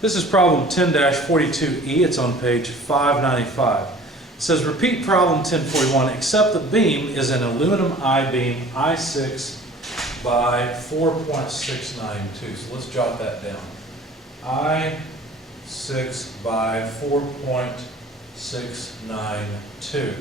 This is problem 10-42E. It's on page 595. It says, repeat problem 1041, except the beam is an aluminum I-beam I6 by 4.692. So let's jot that down. I6 by 4.692.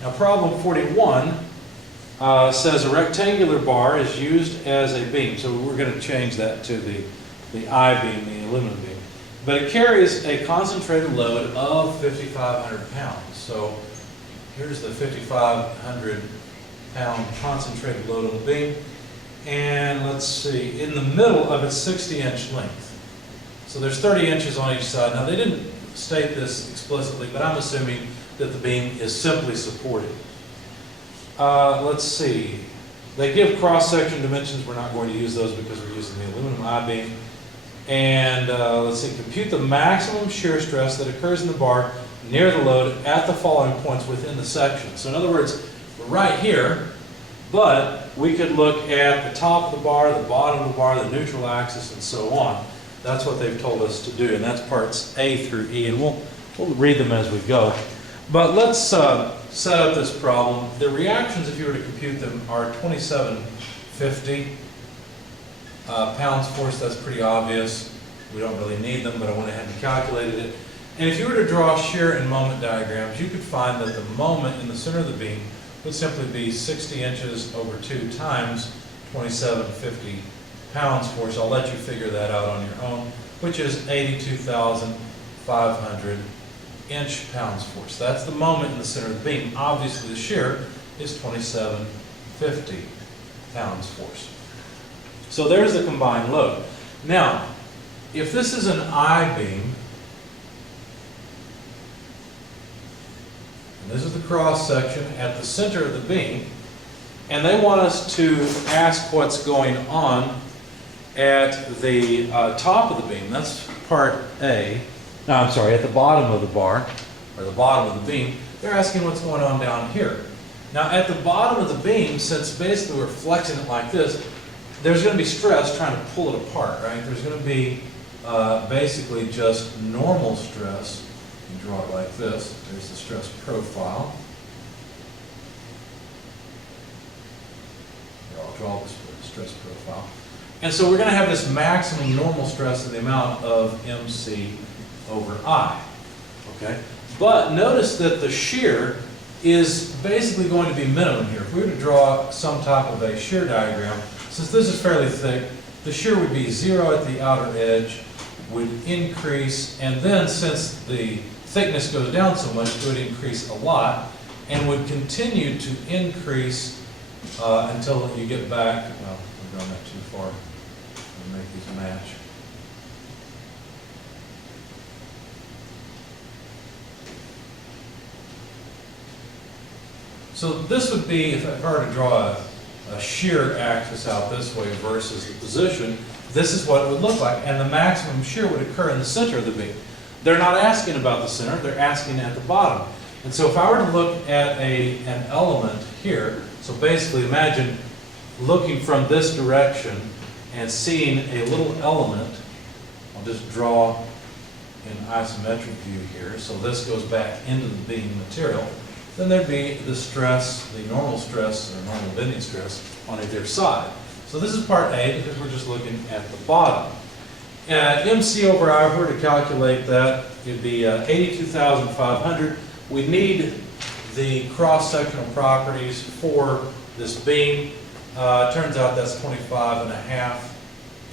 Now problem 41 says a rectangular bar is used as a beam. So we're going to change that to the I-beam, the aluminum beam. But it carries a concentrated load of 5,500 pounds. So here's the 5,500 pound concentrated load on the beam. And let's see, in the middle of its 60-inch length. So there's 30 inches on each side. Now they didn't state this explicitly, but I'm assuming that the beam is simply supported. Let's see, they give cross-section dimensions. We're not going to use those because we're using the aluminum I-beam. And let's see, compute the maximum shear stress that occurs in the bar near the load at the following points within the section. So in other words, we're right here, but we could look at the top of the bar, the bottom of the bar, the neutral axis, and so on. That's what they've told us to do, and that's parts A through E, and we'll read them as we go. But let's set up this problem. The reactions, if you were to compute them, are 2750 pounds force. That's pretty obvious. We don't really need them, but I went ahead and calculated it. And if you were to draw shear and moment diagrams, you could find that the moment in the center of the beam would simply be 60 inches over 2 times 2750 pounds force. I'll let you figure that out on your own, which is 82,500 inch-pounds force. That's the moment in the center of the beam. Obviously, the shear is 2750 pounds force. So there's the combined load. Now, if this is an I-beam, and this is the cross-section at the center of the beam, and they want us to ask what's going on at the top of the beam. That's part A. No, I'm sorry, at the bottom of the bar, or the bottom of the beam. They're asking what's going on down here. Now, at the bottom of the beam, since basically we're flexing it like this, there's going to be stress trying to pull it apart, right? There's going to be basically just normal stress. You draw it like this. There's the stress profile. Here, I'll draw the stress profile. And so we're going to have this maximum normal stress in the amount of MC over I. Okay? But notice that the shear is basically going to be minimum here. If we were to draw some type of a shear diagram, since this is fairly thick, the shear would be 0 at the outer edge, would increase, and then since the thickness goes down so much, it would increase a lot, and would continue to increase until you get back, well, we're going that too far. We'll make these match. So this would be, if I were to draw a shear axis out this way versus the position, this is what it would look like, and the maximum shear would occur in the center of the beam. They're not asking about the center, they're asking at the bottom. And so if I were to look at an element here, so basically imagine looking from this direction and seeing a little element. I'll just draw in isometric view here, so this goes back into the beam material. Then there'd be the stress, the normal stress, or normal bending stress on either side. So this is part A because we're just looking at the bottom. MC over I, if we were to calculate that, it'd be 82,500. We need the cross-sectional properties for this beam. Turns out that's 25.5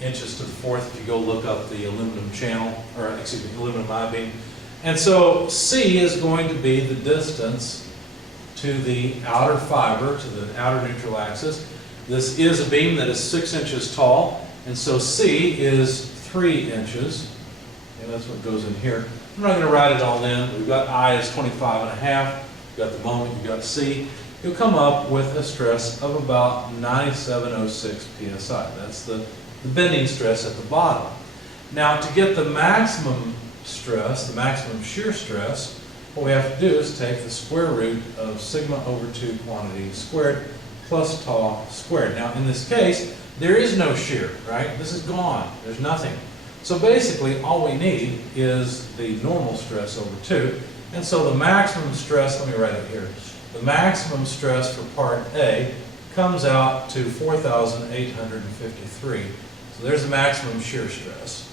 inches to the fourth if you go look up the aluminum channel, or excuse me, aluminum I-beam. And so C is going to be the distance to the outer fiber, to the outer neutral axis. This is a beam that is 6 inches tall, and so C is 3 inches. And that's what goes in here. I'm not going to write it all in. We've got I is 25.5. You've got the moment, you've got C. You'll come up with a stress of about 9706 psi. That's the bending stress at the bottom. Now, to get the maximum stress, the maximum shear stress, what we have to do is take the square root of sigma over 2 quantity squared plus tau squared. Now, in this case, there is no shear, right? This is gone. There's nothing. So basically, all we need is the normal stress over 2. And so the maximum stress, let me write it here. The maximum stress for part A comes out to 4,853. So there's the maximum shear stress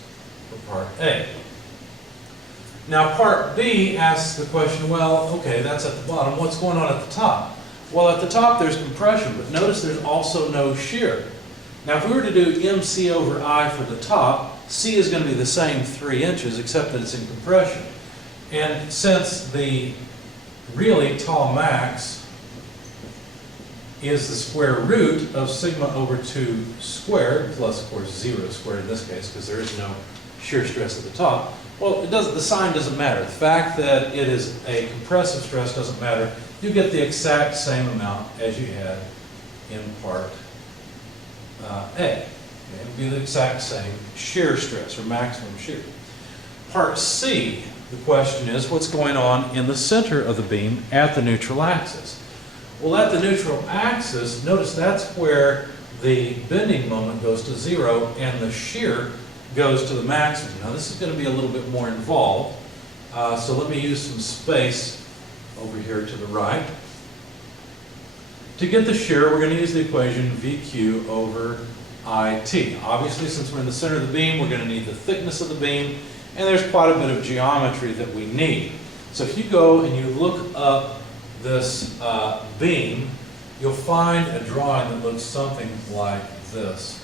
for part A. Now part B asks the question, well, okay, that's at the bottom. What's going on at the top? Well, at the top there's compression, but notice there's also no shear. Now if we were to do MC over I for the top, C is going to be the same 3 inches, except that it's in compression. And since the really tall max is the square root of sigma over 2 squared, plus of course 0 squared in this case, because there is no shear stress at the top, well, the sign doesn't matter. The fact that it is a compressive stress doesn't matter. You get the exact same amount as you had in part A. It would be the exact same shear stress, or maximum shear. Part C, the question is, what's going on in the center of the beam at the neutral axis? Well, at the neutral axis, notice that's where the bending moment goes to 0 and the shear goes to the maximum. Now this is going to be a little bit more involved, so let me use some space over here to the right. To get the shear, we're going to use the equation VQ over IT. Obviously, since we're in the center of the beam, we're going to need the thickness of the beam, and there's quite a bit of geometry that we need. So if you go and you look up this beam, you'll find a drawing that looks something like this,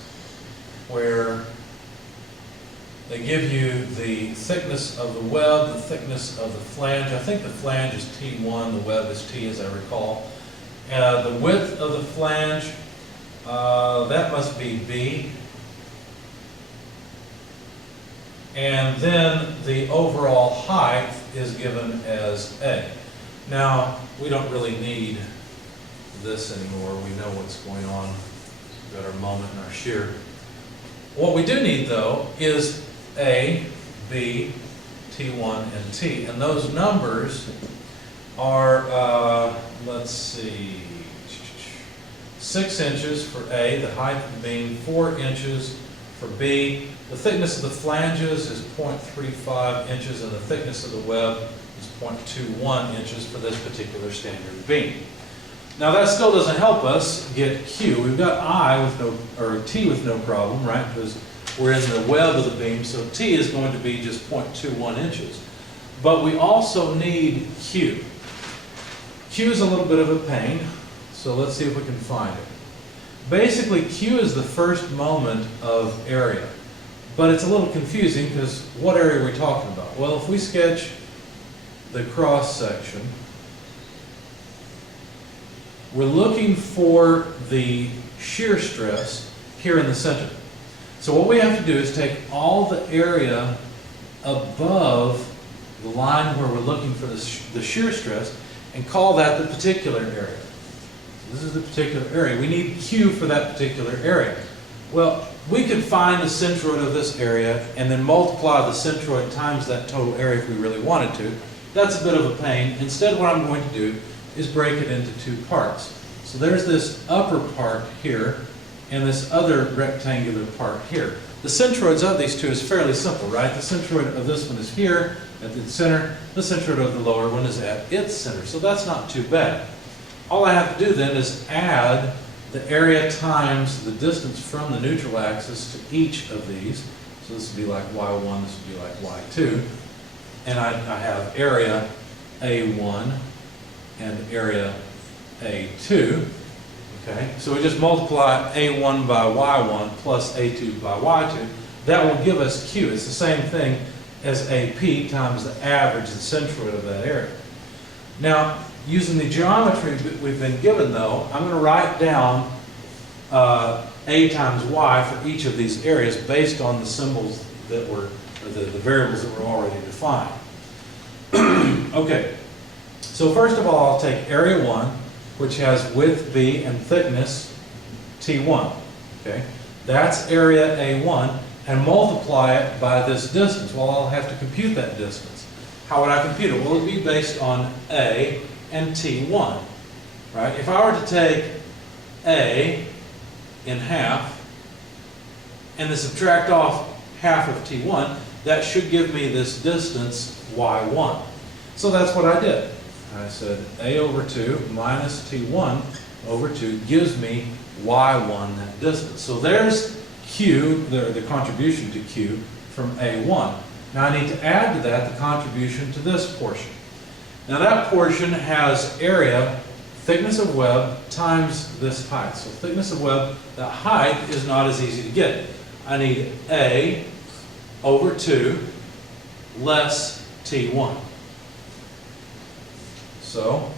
where they give you the thickness of the web, the thickness of the flange. I think the flange is T1, the web is T, as I recall. The width of the flange, that must be B. And then the overall height is given as A. Now, we don't really need this anymore. We know what's going on. We've got our moment and our shear. What we do need, though, is A, B, T1, and T. And those numbers are, let's see, 6 inches for A, the height of the beam, 4 inches for B. The thickness of the flanges is 0.35 inches, and the thickness of the web is 0.21 inches for this particular standard beam. Now that still doesn't help us get Q. We've got I with no, or T with no problem, right? Because we're in the web of the beam, so T is going to be just 0.21 inches. But we also need Q. Q is a little bit of a pain, so let's see if we can find it. Basically, Q is the first moment of area. But it's a little confusing because what area are we talking about? Well, if we sketch the cross section, we're looking for the shear stress here in the center. So what we have to do is take all the area above the line where we're looking for the shear stress and call that the particular area. So this is the particular area. We need Q for that particular area. Well, we could find the centroid of this area and then multiply the centroid times that total area if we really wanted to. That's a bit of a pain. Instead, what I'm going to do is break it into 2 parts. So there's this upper part here and this other rectangular part here. The centroids of these two is fairly simple, right? The centroid of this one is here at the center. The centroid of the lower one is at its center. So that's not too bad. All I have to do then is add the area times the distance from the neutral axis to each of these. So this would be like y1, this would be like y2. And I have area A1 and area A2. Okay, so we just multiply A1 by Y1 plus A2 by Y2. That will give us Q. It's the same thing as AP times the average, the centroid of that area. Now, using the geometry we've been given, though, I'm going to write down A times Y for each of these areas based on the symbols that were, or the variables that were already defined. Okay, so first of all, I'll take area 1, which has width B and thickness T1. Okay, that's area A1, and multiply it by this distance. Well, I'll have to compute that distance. How would I compute it? Well, it would be based on A and T1, right? If I were to take A in half and then subtract off half of T1, that should give me this distance Y1. So that's what I did. I said A over 2 minus T1 over 2 gives me Y1, that distance. So there's Q, the contribution to Q from A1. Now I need to add to that the contribution to this portion. Now that portion has area, thickness of web, times this height. So thickness of web, that height is not as easy to get. I need A over 2 less T1. So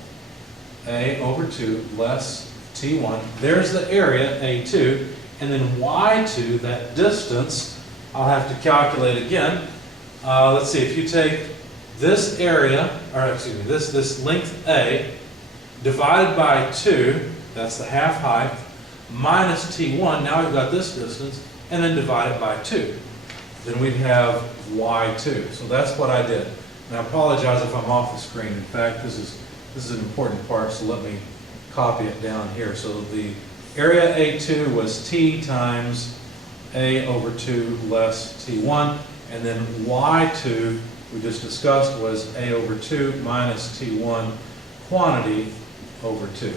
A over 2 less T1. There's the area, A2. And then Y2, that distance, I'll have to calculate again. Let's see, if you take this area, or excuse me, this length A, divided by 2, that's the half height, minus T1, now we've got this distance, and then divide it by 2. Then we'd have Y2. So that's what I did. And I apologize if I'm off the screen. In fact, this is an important part, so let me copy it down here. So the area A2 was T times A over 2 less T1, and then Y2 we just discussed was A over 2 minus T1 quantity over 2.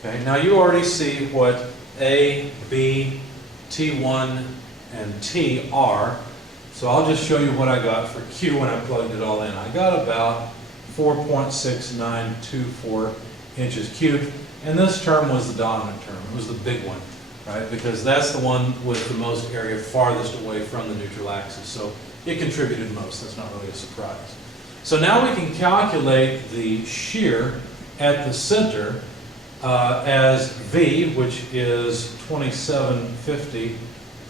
Okay, now you already see what A, B, T1, and T are, so I'll just show you what I got for Q when I plugged it all in. I got about 4.6924 inches cubed, and this term was the dominant term. It was the big one, right? Because that's the one with the most area farthest away from the neutral axis. So it contributed most. That's not really a surprise. So now we can calculate the shear at the center as V, which is 2750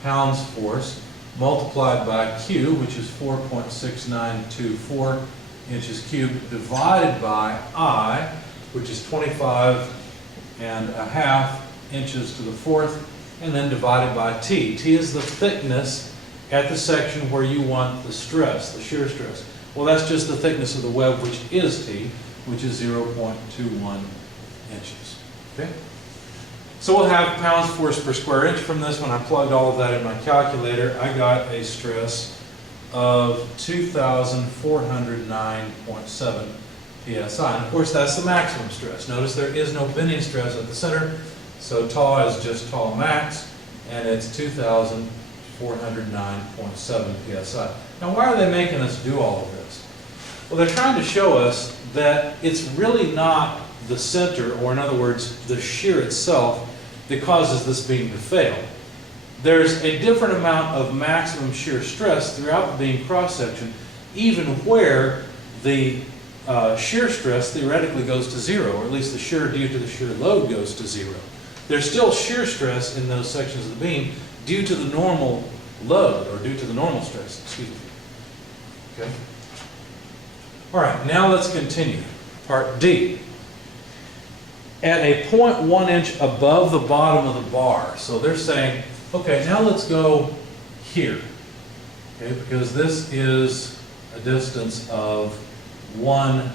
pounds force, multiplied by Q, which is 4.6924 inches cubed, divided by I, which is 25.5 inches to the fourth, and then divided by T. T is the thickness at the section where you want the stress, the shear stress. Well, that's just the thickness of the web, which is T, which is 0.21 inches. Okay? So we'll have pounds force per square inch from this. When I plugged all of that in my calculator, I got a stress of 2,409.7 psi. And of course, that's the maximum stress. Notice there is no bending stress at the center, so tau is just tau max, and it's 2,409.7 psi. Now, why are they making us do all of this? Well, they're trying to show us that it's really not the center, or in other words, the shear itself, that causes this beam to fail. There's a different amount of maximum shear stress throughout the beam cross-section, even where the shear stress theoretically goes to zero, or at least the shear due to the shear load goes to zero. There's still shear stress in those sections of the beam due to the normal load, or due to the normal stress, excuse me. Okay? All right, now let's continue. Part D. At a 0.1 inch above the bottom of the bar. So they're saying, okay, now let's go here. Okay, because this is a distance of 1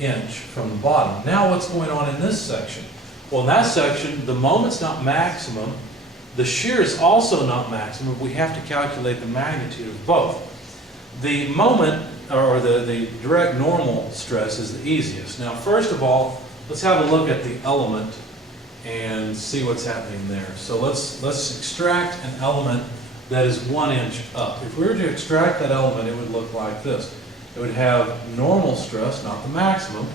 inch from the bottom. Now what's going on in this section? Well, in that section, the moment's not maximum. The shear is also not maximum. We have to calculate the magnitude of both. The moment, or the direct normal stress, is the easiest. Now, first of all, let's have a look at the element and see what's happening there. So let's extract an element that is 1 inch up. If we were to extract that element, it would look like this. It would have normal stress, not the maximum,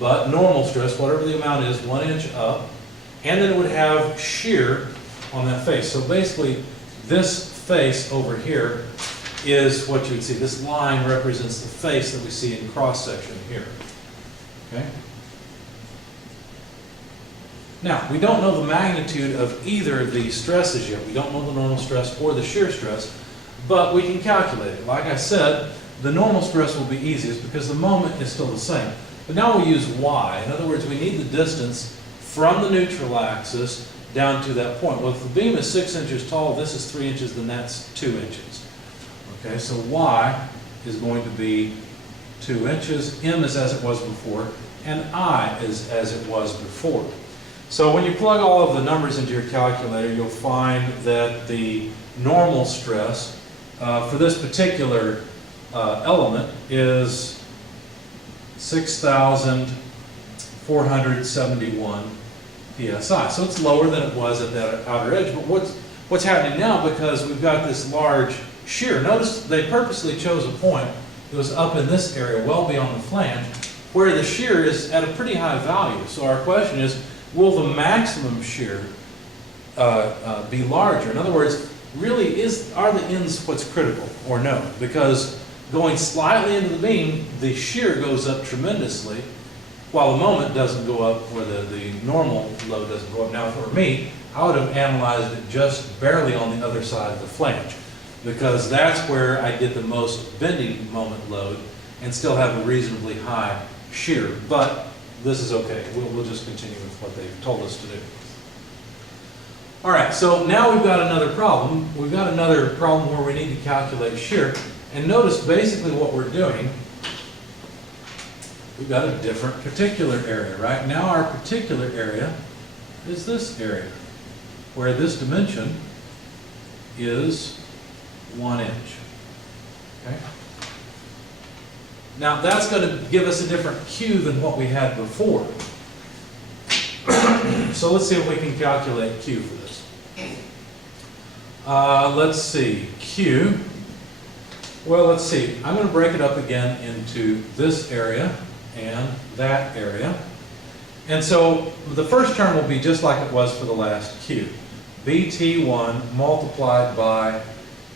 but normal stress, whatever the amount is, 1 inch up, and then it would have shear on that face. So basically, this face over here is what you would see. This line represents the face that we see in cross-section here. Okay? Now, we don't know the magnitude of either of these stresses yet. We don't know the normal stress or the shear stress, but we can calculate it. Like I said, the normal stress will be easiest because the moment is still the same. But now we use y. In other words, we need the distance from the neutral axis down to that point. Well, if the beam is 6 inches tall, this is 3 inches, then that's 2 inches. Okay, so y is going to be 2 inches, m is as it was before, and I is as it was before. So when you plug all of the numbers into your calculator, you'll find that the normal stress for this particular element is 6,471 psi. So it's lower than it was at that outer edge. But what's happening now, because we've got this large shear, notice they purposely chose a point that was up in this area, well beyond the flange, where the shear is at a pretty high value. So our question is, will the maximum shear be larger? In other words, really, are the ends what's critical or no? Because going slightly into the beam, the shear goes up tremendously, while the moment doesn't go up, where the normal load doesn't go up. Now, if it were me, I would have analyzed it just barely on the other side of the flange, because that's where I get the most bending moment load and still have a reasonably high shear. But this is okay. We'll just continue with what they've told us to do. All right, so now we've got another problem. We've got another problem where we need to calculate shear. And notice basically what we're doing, we've got a different particular area, right? Now our particular area is this area, where this dimension is 1 inch. Okay? Now that's going to give us a different Q than what we had before. So let's see if we can calculate Q for this. Let's see, Q. Well, let's see. I'm going to break it up again into this area and that area. And so the first term will be just like it was for the last Q. BT1 multiplied by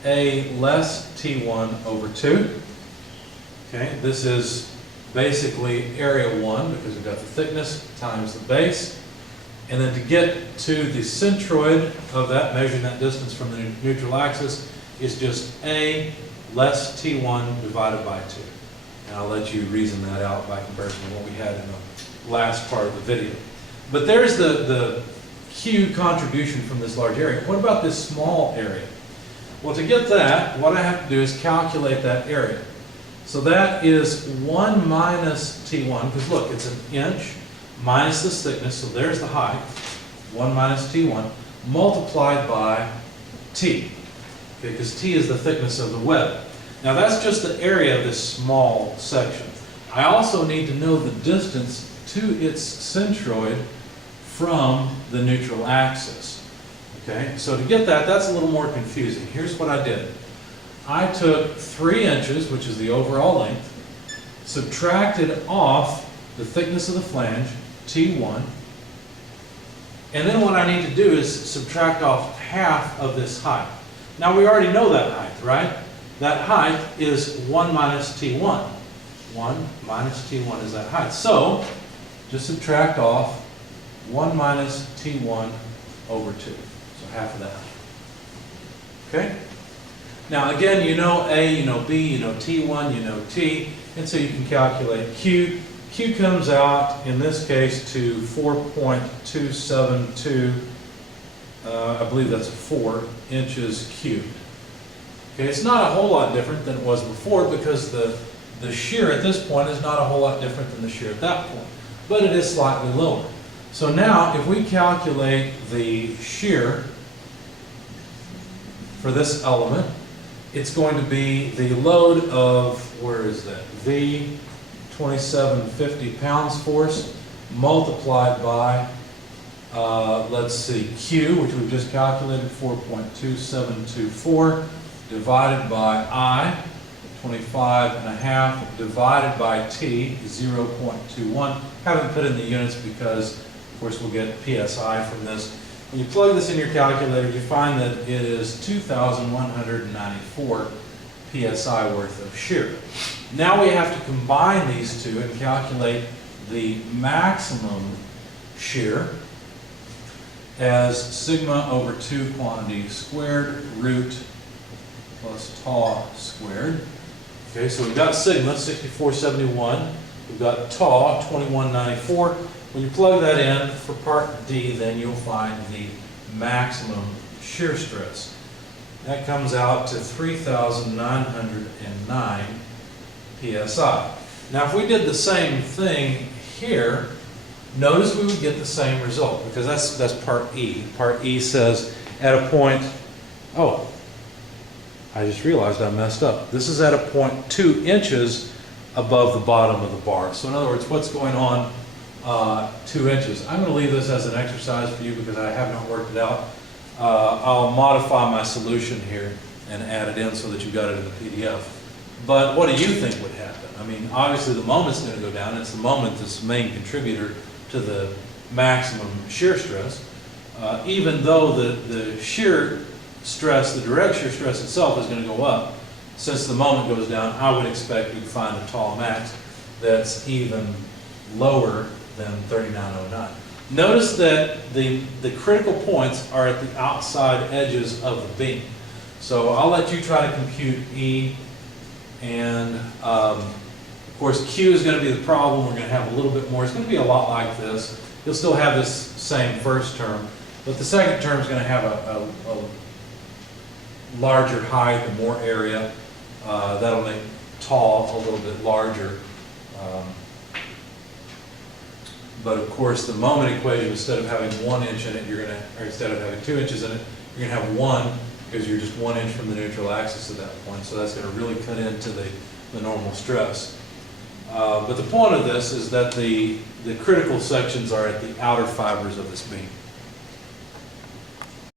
A less T1 over 2. Okay, this is basically area 1, because we've got the thickness times the base. And then to get to the centroid of that, measuring that distance from the neutral axis, is just A less T1 divided by 2. And I'll let you reason that out by comparison to what we had in the last part of the video. But there's the Q contribution from this large area. What about this small area? Well, to get that, what I have to do is calculate that area. So that is 1 minus T1, because look, it's an inch minus this thickness, so there's the height, 1 minus T1, multiplied by T, okay, because T is the thickness of the web. Now that's just the area of this small section. I also need to know the distance to its centroid from the neutral axis. Okay, so to get that, that's a little more confusing. Here's what I did. I took 3 inches, which is the overall length, subtracted off the thickness of the flange, T1, and then what I need to do is subtract off half of this height. Now we already know that height, right? That height is 1 minus T1. 1 minus T1 is that height. So just subtract off 1 minus T1 over 2. So half of that. Okay? Now again, you know A, you know B, you know T1, you know T, and so you can calculate Q. Q comes out, in this case, to 4.272, I believe that's 4 inches cubed. Okay, it's not a whole lot different than it was before, because the shear at this point is not a whole lot different than the shear at that point, but it is slightly lower. So now, if we calculate the shear for this element, it's going to be the load of, where is that? V 2750 pounds force multiplied by, let's see, Q, which we've just calculated, 4.2724, divided by I, 25.5, divided by T, 0.21. Haven't put in the units because, of course, we'll get PSI from this. When you plug this in your calculator, you find that it is 2,194 PSI worth of shear. Now we have to combine these two and calculate the maximum shear as sigma over 2 quantity squared root plus tau squared. Okay, so we've got sigma, 6471. We've got tau, 2194. When you plug that in for part D, then you'll find the maximum shear stress. That comes out to 3,909 PSI. Now if we did the same thing here, notice we would get the same result, because that's part E. Part E says at a point, oh, I just realized I messed up. This is at a point 2 inches above the bottom of the bar. So in other words, what's going on 2 inches? I'm going to leave this as an exercise for you because I have not worked it out. I'll modify my solution here and add it in so that you got it in the PDF. But what do you think would happen? I mean, obviously the moment's going to go down. It's the moment that's the main contributor to the maximum shear stress. Even though the shear stress, the direct shear stress itself is going to go up, since the moment goes down, I would expect we'd find a tall max that's even lower than 3909. Notice that the critical points are at the outside edges of the beam. So I'll let you try to compute E, and of course Q is going to be the problem. We're going to have a little bit more. It's going to be a lot like this. You'll still have this same first term, but the second term is going to have a larger height and more area. That'll make tall a little bit larger. But of course, the moment equation, instead of having 1 inch in it, or instead of having 2 inches in it, you're going to have 1, because you're just 1 inch from the neutral axis at that point. So that's going to really cut into the normal stress. But the point of this is that the critical sections are at the outer fibers of this beam.